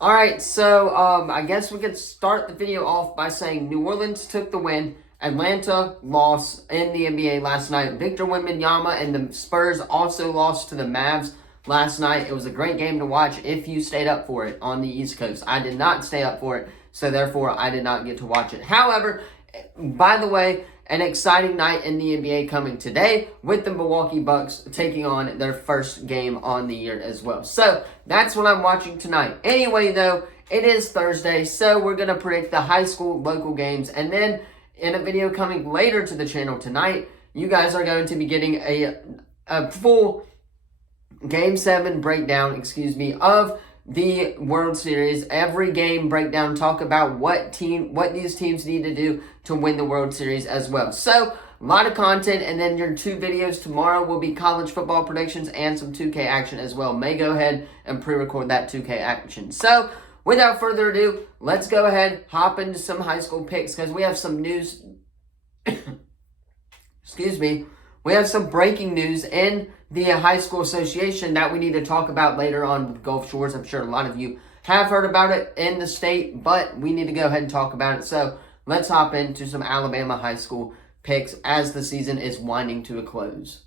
Alright, so I guess we could start the video off by saying New Orleans took the win. Atlanta lost in the NBA last night. Victor Wembanyama and the Spurs also lost to the Mavs last night. It was a great game to watch if you stayed up for it on the East Coast. I did not stay up for it, so therefore I did not get to watch it. However, by the way, an exciting night in the NBA coming today with the Milwaukee Bucks taking on their first game on the year as well. So that's what I'm watching tonight. Anyway, though, it is Thursday, so we're going to predict the high school local games. And then in a video coming later to the channel tonight, you guys are going to be getting a full Game 7 breakdown, of the World Series. Every game breakdown, talk about what these teams need to do to win the World Series as well. So, a lot of content, and then your 2 videos tomorrow will be college football predictions and some 2K action as well. May go ahead and pre-record that 2K action. So, without further ado, let's go ahead, hop into some high school picks, because we have some news, we have some breaking news in the High School Association that we need to talk about later on with Gulf Shores. I'm sure a lot of you have heard about it in the state, but we need to go ahead and talk about it. So let's hop into some Alabama high school picks as the season is winding to a close.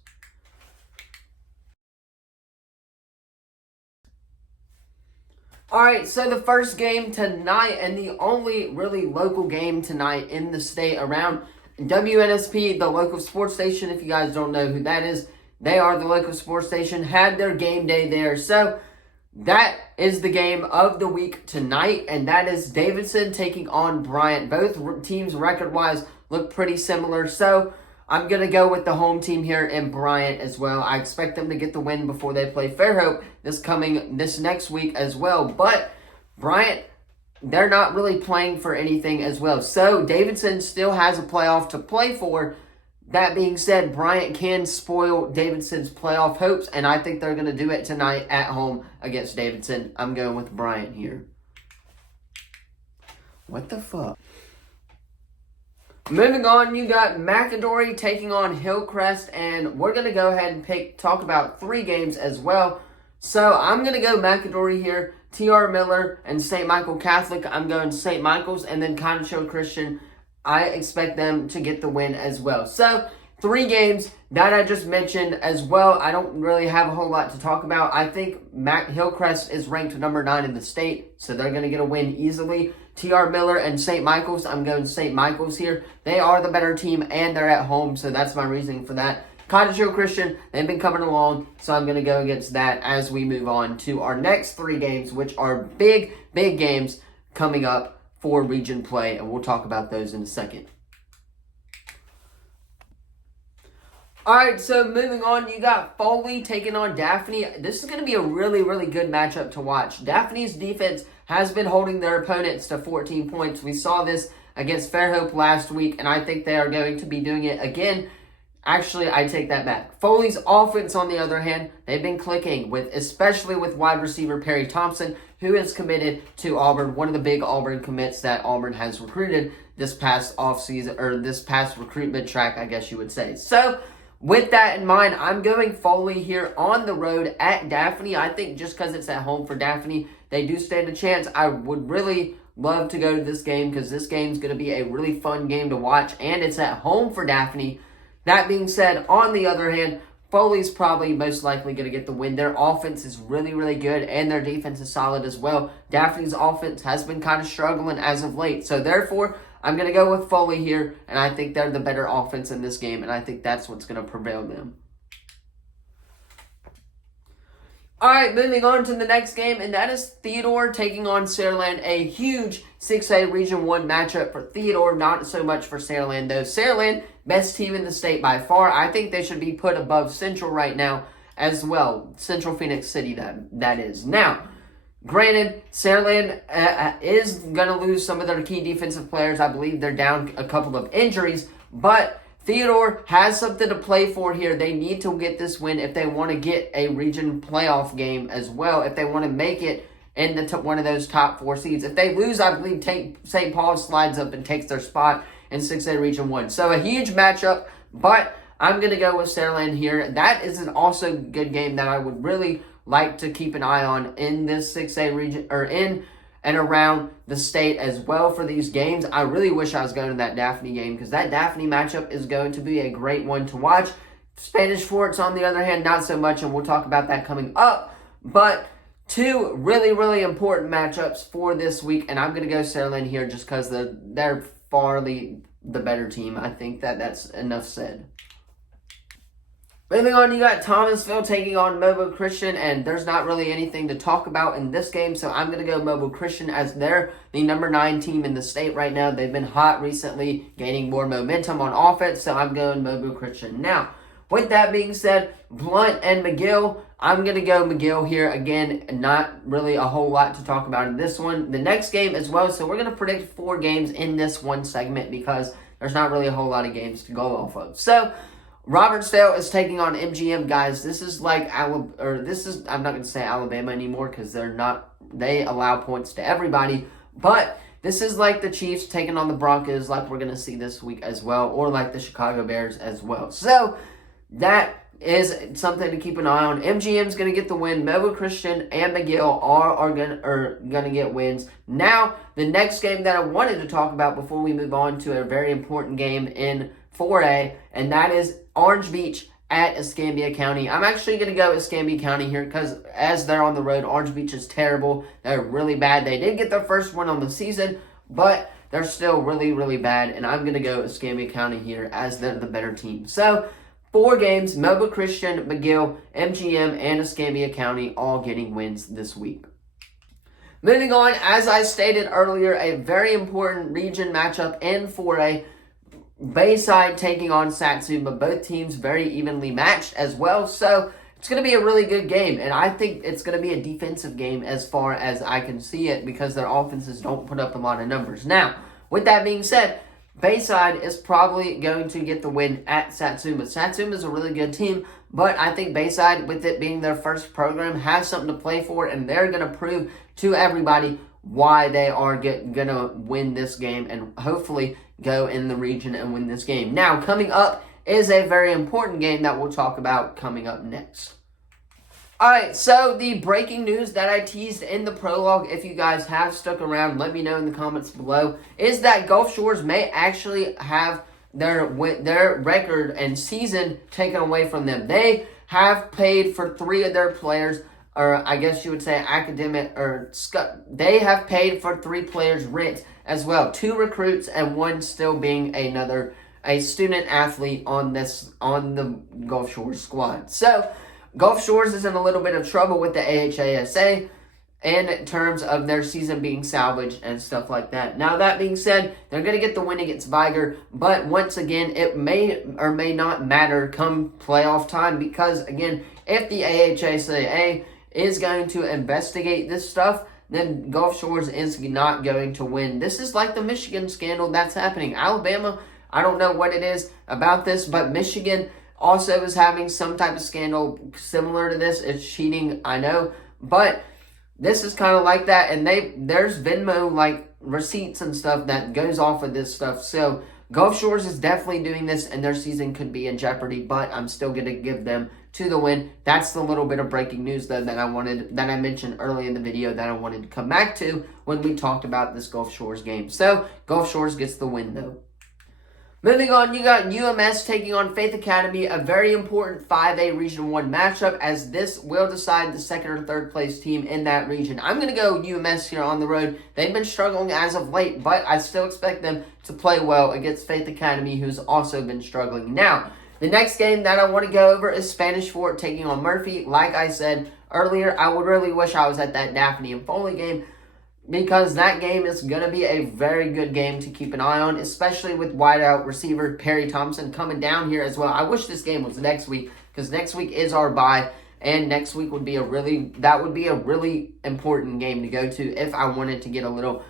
Alright, so the first game tonight, and the only really local game tonight in the state around WNSP, the local sports station. If you guys don't know who that is, they are the local sports station, had their game day there. So that is the game of the week tonight, and that is Davidson taking on Bryant. Both teams record-wise look pretty similar, so I'm going to go with the home team here in Bryant as well. I expect them to get the win before they play Fairhope this next week as well. But Bryant, they're not really playing for anything as well. So Davidson still has a playoff to play for. That being said, Bryant can spoil Davidson's playoff hopes, and I think they're going to do it tonight at home against Davidson. I'm going with Bryant here. What the fuck? Moving on, you got McAdory taking on Hillcrest, and we're going to go ahead and talk about 3 games as well. So I'm going to go McAdory here. T.R. Miller and St. Michael Catholic, I'm going St. Michael's, and then Concho Christian, I expect them to get the win as well. So 3 games that I just mentioned as well. I don't really have a whole lot to talk about. I think Hillcrest is ranked number 9 in the state, so they're going to get a win easily. T.R. Miller and St. Michael's, I'm going St. Michael's here. They are the better team, and they're at home, so that's my reasoning for that. Cottage Hill Christian, they've been coming along, so I'm going to go against that as we move on to our next 3 games, which are big, big games coming up for region play, and we'll talk about those in a second. Alright, so moving on, you got Foley taking on Daphne. This is going to be a really, really good matchup to watch. Daphne's defense has been holding their opponents to 14 points. We saw this against Fairhope last week, and I think they are going to be doing it again. Actually, I take that back. Foley's offense, on the other hand, they've been clicking, especially with wide receiver Perry Thompson, who is committed to Auburn, one of the big Auburn commits that Auburn has recruited this past offseason, or this past recruitment track, I guess you would say. So, with that in mind, I'm going Foley here on the road at Daphne. I think just because it's at home for Daphne, they do stand a chance. I would really love to go to this game because this game is going to be a really fun game to watch, and it's at home for Daphne. That being said, on the other hand, Foley's probably most likely going to get the win. Their offense is really, really good, and their defense is solid as well. Daphne's offense has been kind of struggling as of late. So, therefore, I'm going to go with Foley here, and I think they're the better offense in this game, and I think that's what's going to prevail them. Alright, moving on to the next game, and that is Theodore taking on Saraland. A huge 6A Region 1 matchup for Theodore, not so much for Saraland, though. Saraland, best team in the state by far. I think they should be put above Central right now as well. Central Phoenix City, that is. Now, granted, Saraland is going to lose some of their key defensive players. I believe they're down a couple of injuries, but Theodore has something to play for here. They need to get this win if they want to get a region playoff game as well, if they want to make it in one of those top 4 seeds. If they lose, I believe St. Paul slides up and takes their spot in 6A Region 1. So a huge matchup, but I'm going to go with Saraland here. That is an also good game that I would really like to keep an eye on in this 6A region, or in and around the state as well for these games. I really wish I was going to that Daphne game because that Daphne matchup is going to be a great one to watch. Spanish Forts, on the other hand, not so much, and we'll talk about that coming up. But two really, really important matchups for this week, and I'm going to go Saraland here just because they're far the better team. I think that's enough said. Moving on, you got Thomasville taking on Mobile Christian, and there's not really anything to talk about in this game, so I'm going to go Mobile Christian as they're the number 9 team in the state right now. They've been hot recently, gaining more momentum on offense, so I'm going Mobile Christian. Now, with that being said, Blunt and McGill, I'm going to go McGill here. Again, not really a whole lot to talk about in this one. The next game as well, so we're going to predict 4 games in this one segment because there's not really a whole lot of games to go off of. So, Robertsdale is taking on MGM, guys. This is like I'm not going to say Alabama anymore because they allow points to everybody, but this is like the Chiefs taking on the Broncos like we're going to see this week as well, or like the Chicago Bears as well. So, that is something to keep an eye on. MGM's going to get the win. Mobile Christian and McGill are going to get wins. Now, the next game that I wanted to talk about before we move on to a very important game in 4A, and that is Orange Beach at Escambia County. I'm actually going to go Escambia County here because as they're on the road, Orange Beach is terrible. They're really bad. They did get their first win on the season, but they're still really, really bad, and I'm going to go Escambia County here as they're the better team. So, 4 games, Mobile Christian, McGill, MGM, and Escambia County all getting wins this week. Moving on, as I stated earlier, a very important region matchup in 4A. Bayside taking on Satsuma. Both teams very evenly matched as well. So, it's going to be a really good game. And I think it's going to be a defensive game as far as I can see it because their offenses don't put up a lot of numbers. Now, with that being said, Bayside is probably going to get the win at Satsuma. Satsuma is a really good team, but I think Bayside, with it being their first program, has something to play for, and they're going to prove to everybody why they are going to win this game and hopefully go in the region and win this game. Now, coming up is a very important game that we'll talk about coming up next. Alright, so the breaking news that I teased in the prologue, if you guys have stuck around, let me know in the comments below, is that Gulf Shores may actually have their record and season taken away from them. They have paid for 3 of their players, or I guess you would say they have paid for 3 players' rent as well. 2 recruits and 1 still being a student athlete on the Gulf Shores squad. So, Gulf Shores is in a little bit of trouble with the AHASA in terms of their season being salvaged and stuff like that. Now, that being said, they're going to get the win against Viger, but once again, it may or may not matter come playoff time because, again, if the AHSAA is going to investigate this stuff, then Gulf Shores is not going to win. This is like the Michigan scandal that's happening. Alabama, I don't know what it is about this, but Michigan also is having some type of scandal similar to this. It's cheating, I know, but this is kind of like that, and there's Venmo like receipts and stuff that goes off of this stuff. So Gulf Shores is definitely doing this, and their season could be in jeopardy, but I'm still going to give them to the win. That's the little bit of breaking news though that I mentioned early in the video that I wanted to come back to when we talked about this Gulf Shores game. So Gulf Shores gets the win though. Moving on, you got UMS taking on Faith Academy, a very important 5A Region 1 matchup as this will decide the 2nd or 3rd place team in that region. I'm going to go UMS here on the road. They've been struggling as of late, but I still expect them to play well against Faith Academy, who's also been struggling. Now, the next game that I want to go over is Spanish Fort taking on Murphy. Like I said earlier, I would really wish I was at that Daphne and Foley game, because that game is going to be a very good game to keep an eye on, especially with wideout receiver Perry Thompson coming down here as well. I wish this game was next week, because next week is our bye, and next week would be a really important game to go to if I wanted to get a little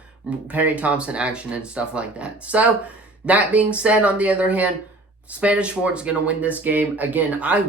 Perry Thompson action and stuff like that. So, that being said, on the other hand, Spanish Fort's going to win this game. Again, I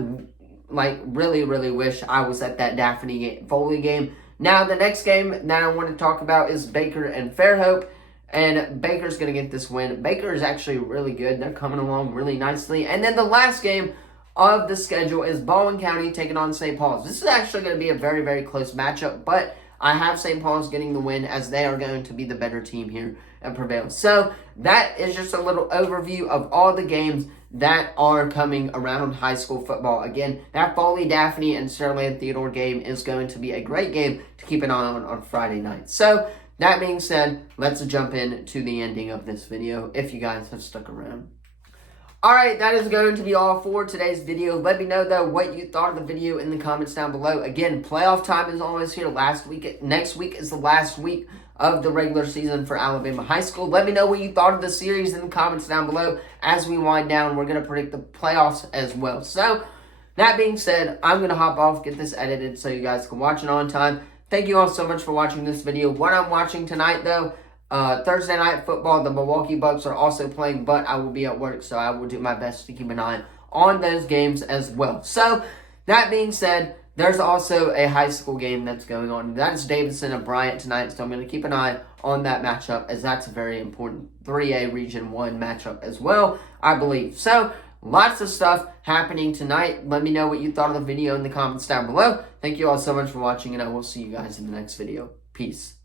really, really wish I was at that Daphne Foley game. Now, the next game that I want to talk about is Baker and Fairhope, and Baker's going to get this win. Baker is actually really good. They're coming along really nicely. And then the last game of the schedule is Baldwin County taking on St. Paul's. This is actually going to be a very, very close matchup, but I have St. Paul's getting the win as they are going to be the better team here and prevail. So that is just a little overview of all the games that are coming around high school football. Again, that Foley, Daphne, and Sterling Theodore game is going to be a great game to keep an eye on Friday night. So that being said, let's jump into the ending of this video if you guys have stuck around. Alright, that is going to be all for today's video. Let me know, though, what you thought of the video in the comments down below. Again, playoff time is almost here. Next week is the last week of the regular season for Alabama High School. Let me know what you thought of the series in the comments down below. As we wind down, we're going to predict the playoffs as well. So, that being said, I'm going to hop off, get this edited so you guys can watch it on time. Thank you all so much for watching this video. What I'm watching tonight, though, Thursday Night Football, the Milwaukee Bucks are also playing, but I will be at work, so I will do my best to keep an eye on those games as well. So, that being said, there's also a high school game that's going on. That's Davidson and Bryant tonight, so I'm going to keep an eye on that matchup as that's a very important 3A Region 1 matchup as well, I believe. So, lots of stuff happening tonight. Let me know what you thought of the video in the comments down below. Thank you all so much for watching, and I will see you guys in the next video. Peace.